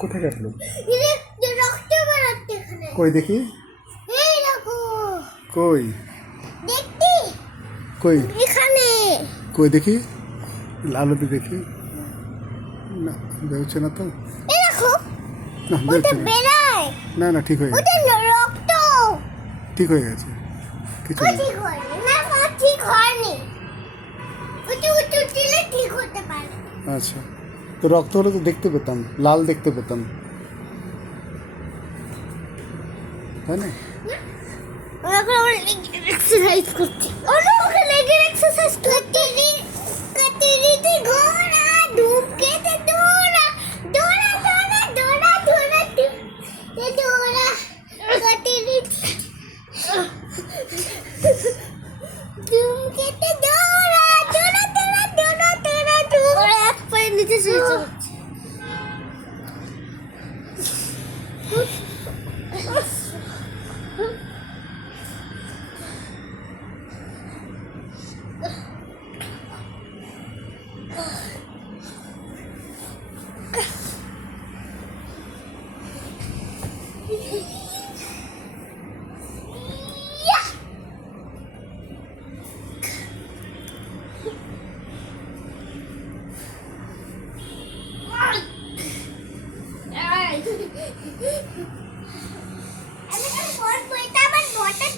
কোথায় কাটলো? রক্ত বেরোচ্ছে এখানে। কই দেখি। এই দেখো। কই দেখতে? কই এখানে। কই দেখি, আলোতে দেখি। না বেরোচ্ছে না তো। এই দেখো। না ওটা বেরোচ্ছে না। বেরায়। না না ঠিক হয়ে ওটা গেছে, রক্ত। ঠিক হয়ে গেছে, কিছু ওটা না। ঠিক হয়নি। না না ঠিক হয়নি। ওটা উঁচু দিলে ঠিক হতে পারে। আচ্ছা, তো রক্ত হলে তো দেখতে পেতাম, লাল দেখতে পেতাম, তাই না? ওখানে আমরা এক্সারসাইজ করছি। ওরা ওখানে লেগের এক্সারসাইজ করছি। কাটিরিতে ঘোড়া ধূপকেতে দৌড়া দৌড়া দৌড়া দৌড়া দৌড়া দৌড়া কাটিরিতে ধূপকেতে দৌড়া দৌড়া দৌড়া দৌড়া দৌড়া দৌড়া এক পায়ে নিচে শুয়ে যাচ্ছে।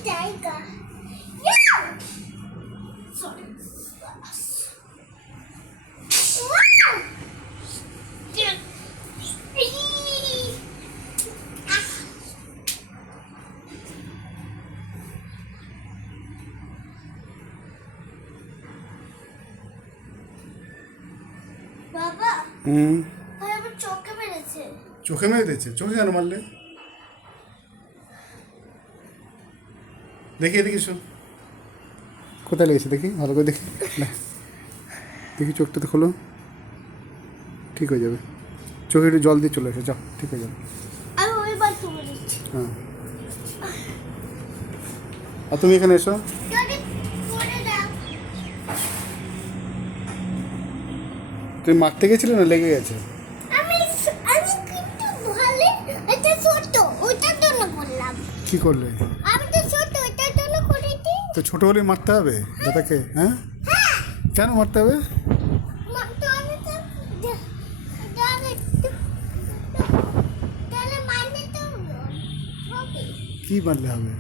জায়গা বাবা ভাই আমার চোখে মেরেছে। চোখে মেরে দিয়েছে? চোখে কেন মারলে? দেখি এদিকে শো, কোথায় লেগেছে দেখি, ভালো করে দেখি। না দেখি চোখটাতে খোলো, ঠিক হয়ে যাবে। চোখে একটু জল দিয়ে চলে এসে যাও, ঠিক হয়ে যাবে। আমি ওইবার তুলে দিচ্ছি। হ্যাঁ, আর তুমি এখানে এসো। যদি পড়ে দাও। তুমি মারতে গেছিলে না লেগে গেছে? আমি আমি কিন্তু ভালো এটা ছোট ওইটার জন্য বললাম। কি করলে? আমি তো ছোট ওইটার জন্য করেছি। তো ছোট হলে মারতে হবে দাদাকে? হ্যাঁ, কেন মারতে হবে? তো আমি তো তাহলে মারলে তো হবে। কি মারলে হবে?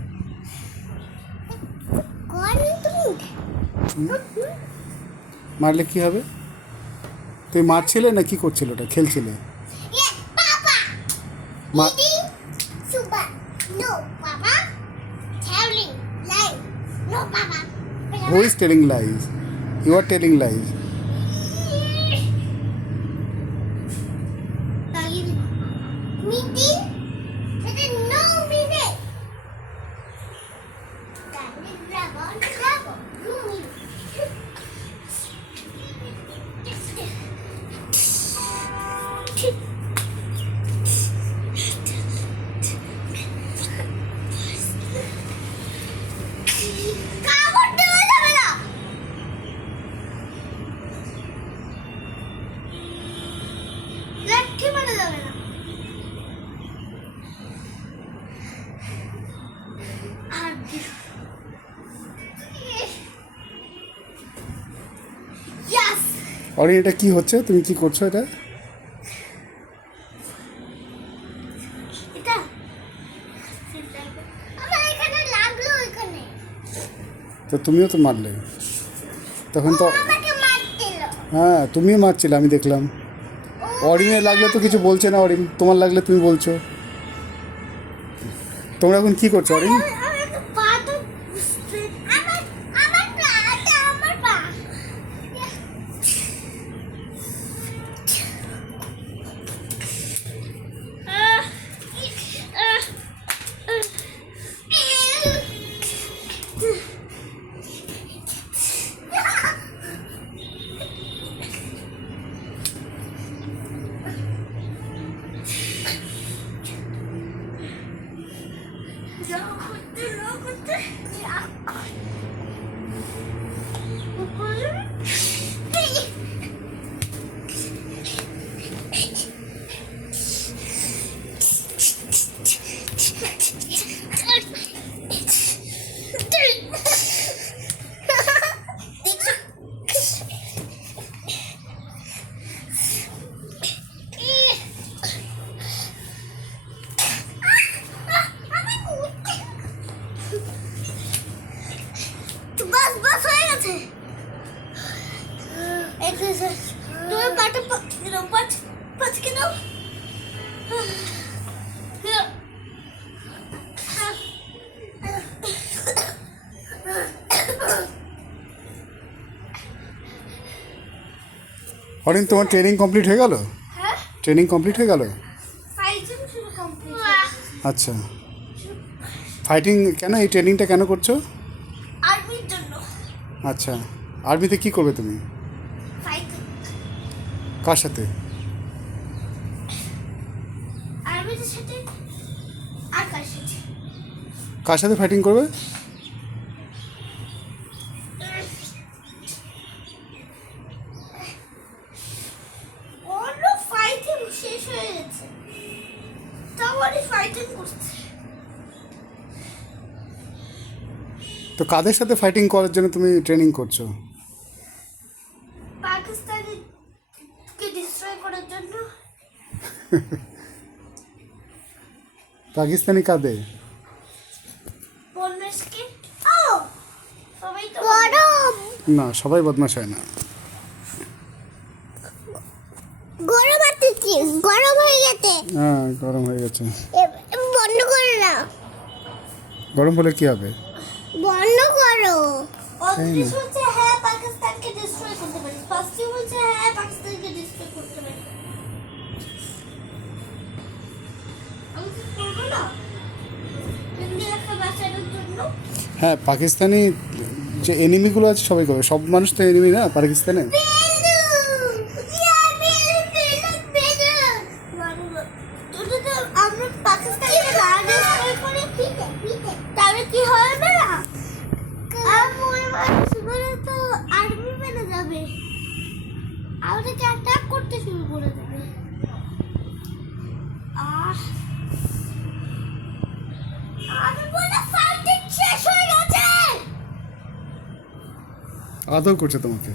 করেন তুমি। মারলে কি হবে? তুমি মারছিলে না কি করছিলে, ওটা খেলছিলে? Papa. Ma- Eating super. No, Papa. Telling lie. No, Papa. Who is telling lies? You are telling lies. Meeting? It is no meeting. Dragon, dragon. No meeting. কাপড় দেওয়া যাবে না। লাঠি মারা যাবে না। আর Yes! অরি এটা কি হচ্ছে, তুমি কি করছো এটা? এটা আমার এখানে লাগলো এখানে। তো তুমিও তো মারলে তখন তো। আমাকে মারছিল। হ্যাঁ তুমিও মারছিলে, আমি দেখলাম। অরিনের লাগলে তো কিছু বলছে না অরিন, তোমার লাগলে তুমি বলছো। তোমরা এখন কি করছো অরিন? আমার পা তো আমার আমার পা এটা আমার পা। যা করতে রেখে দাও। অরিন, তোমার ট্রেনিং কমপ্লিট হয়ে গেল? হ্যাঁ, ট্রেনিং কমপ্লিট হয়ে গেল? ফাইটিং শুরু কমপ্লিট। আচ্ছা, ফাইটিং কেন, এই ট্রেনিংটা কেন করছো? আর্মির জন্য আচ্ছা, আর্মিতে কি করবে তুমি? ফাইটিং। কার সাথে? আর্মির সাথে আর কার সাথে? কার সাথে ফাইটিং করবে? অন্য ফাইটিং শেষ হয়ে গেছে, তাও আরে ফাইটিং করছে। তো কাদের সাথে ফাইটিং করার জন্য তুমি ট্রেনিং করছো? পাকিস্তানিকে ডিস্ট্রয় করার জন্য। পাকিস্তানি কাদের? বদমাশকে। ও সবাই তো গরম। না, সবাই বদমাশ হয় না। গরম আছে কি? গরম হয়ে গেছে। হ্যাঁ, গরম হয়ে গেছে। বন্ধ করো না। গরম হলে কি হবে? বন্ধ করো। তাই না? অদ্রিস বলছে হ্যাঁ পাকিস্তানকে ডিস্ট্রয় করতে পারি, ফার্স্টে বলছে হ্যাঁ পাকিস্তানকে ডিস্ট্রয় করতে পারি। আমি কি করবো না ইন্ডিয়াকে বাঁচানোর জন্য? হ্যাঁ, পাকিস্তানি যে এনিমিগুলো আছে সবাই করবে, সব মানুষ তো এনিমি না পাকিস্তানে। আমরা পাকিস্তানকে না ডিস্ট্রয় করে তাহলে কি হবে না? তো আর্মি মেনে যাবে, আমাদেরকে অ্যাটাক করতে শুরু করে দেবে। আমি বলে ফাইটিং শেষ হয়ে গেছে। আদর করছে তোমাকে।